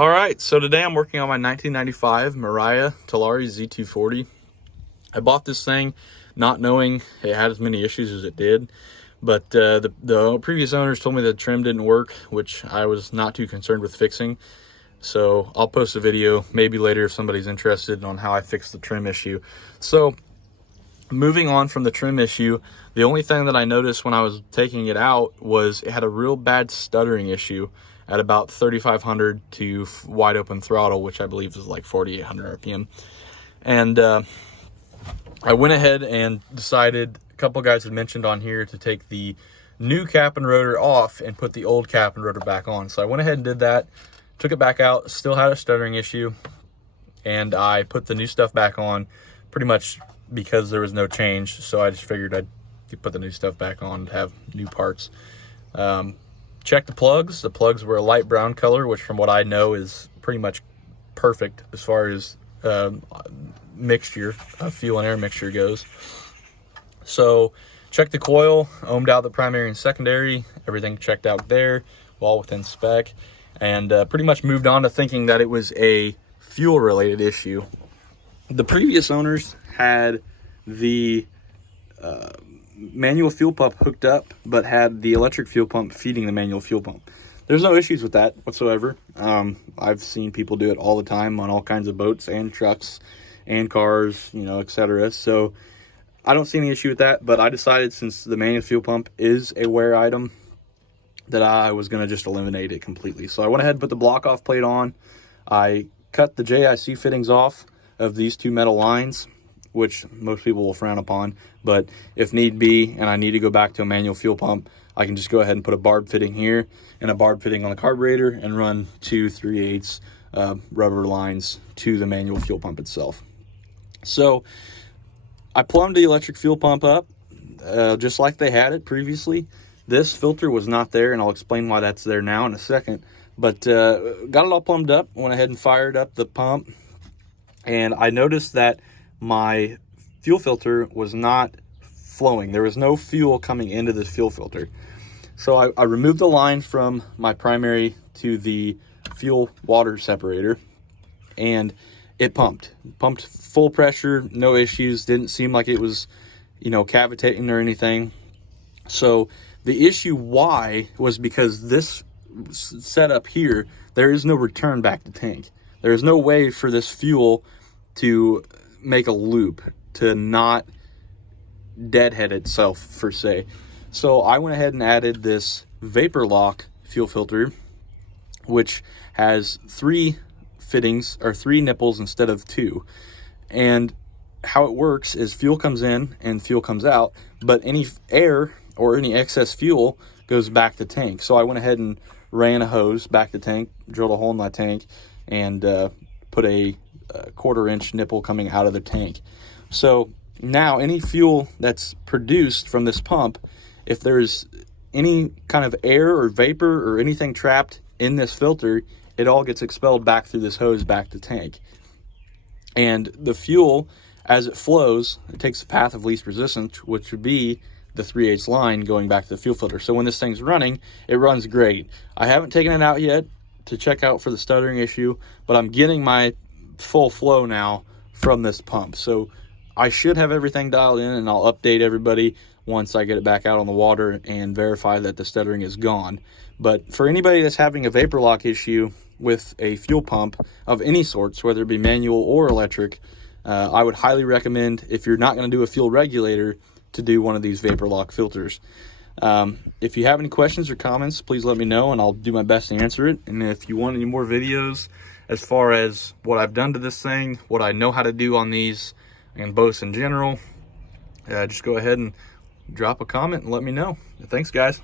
All right, so today I'm working on my 1995 Mariah Z240. I bought this thing not knowing it had as many issues as it did, but the previous owners told me the trim didn't work, which I was not too concerned with fixing. So I'll post a video maybe later if somebody's interested on how I fixed the trim issue. So moving on from the trim issue, the only thing that I noticed when I was taking it out was it had a real bad stuttering issue at about 3,500 to wide open throttle, which I believe is like 4,800 RPM. And I went ahead and decided, a couple guys had mentioned on here to take the new cap and rotor off and put the old cap and rotor back on. So I went ahead and did that, took it back out, still had a stuttering issue, and I put the new stuff back on pretty much because there was no change. So I just figured I'd put the new stuff back on to have new parts. Check the plugs. The plugs were a light brown color, which from what I know is pretty much perfect as far as mixture, fuel and air mixture goes. So check the coil, ohmed out the primary and secondary, everything checked out there, all within spec, and pretty much moved on to thinking that it was a fuel related issue. The previous owners had the manual fuel pump hooked up, but had the electric fuel pump feeding the manual fuel pump. There's no issues with that whatsoever. I've seen people do it all the time on all kinds of boats and trucks and cars, you know, etc. So I don't see any issue with that, but I decided since the manual fuel pump is a wear item that I was going to just eliminate it completely. So I went ahead and put the block off plate on. I cut the JIC fittings off of these two metal lines, which most people will frown upon, but if need be and I need to go back to a manual fuel pump, I can just go ahead and put a barb fitting here and a barb fitting on the carburetor and run 2 3/8 rubber lines to the manual fuel pump itself. So I plumbed the electric fuel pump up just like they had it previously. This filter was not there, and I'll explain why that's there now in a second, but got it all plumbed up, went ahead and fired up the pump, and I noticed that my fuel filter was not flowing. There was no fuel coming into this fuel filter. So I removed the line from my primary to the fuel water separator, and it pumped full pressure, no issues. Didn't seem like it was, you know, cavitating or anything. So the issue why was because this setup here, there is no return back to tank. There is no way for this fuel to make a loop, to not deadhead itself per se. So I went ahead and added this vapor lock fuel filter, which has 3 fittings or 3 nipples instead of 2. And how it works is fuel comes in and fuel comes out, but any air or any excess fuel goes back to tank. So I went ahead and ran a hose back to tank, drilled a hole in my tank, and put a 1/4 inch nipple coming out of the tank. So now any fuel that's produced from this pump, if there's any kind of air or vapor or anything trapped in this filter, it all gets expelled back through this hose back to tank. And the fuel, as it flows, it takes the path of least resistance, which would be the 3/8 line going back to the fuel filter. So when this thing's running, it runs great. I haven't taken it out yet to check out for the stuttering issue, but I'm getting my full flow now from this pump. So I should have everything dialed in, and I'll update everybody once I get it back out on the water and verify that the stuttering is gone. But for anybody that's having a vapor lock issue with a fuel pump of any sorts, whether it be manual or electric, I would highly recommend, if you're not going to do a fuel regulator, to do one of these vapor lock filters. If you have any questions or comments, please let me know and I'll do my best to answer it. And if you want any more videos as far as what I've done to this thing, what I know how to do on these and boats in general, just go ahead and drop a comment and let me know. Thanks, guys.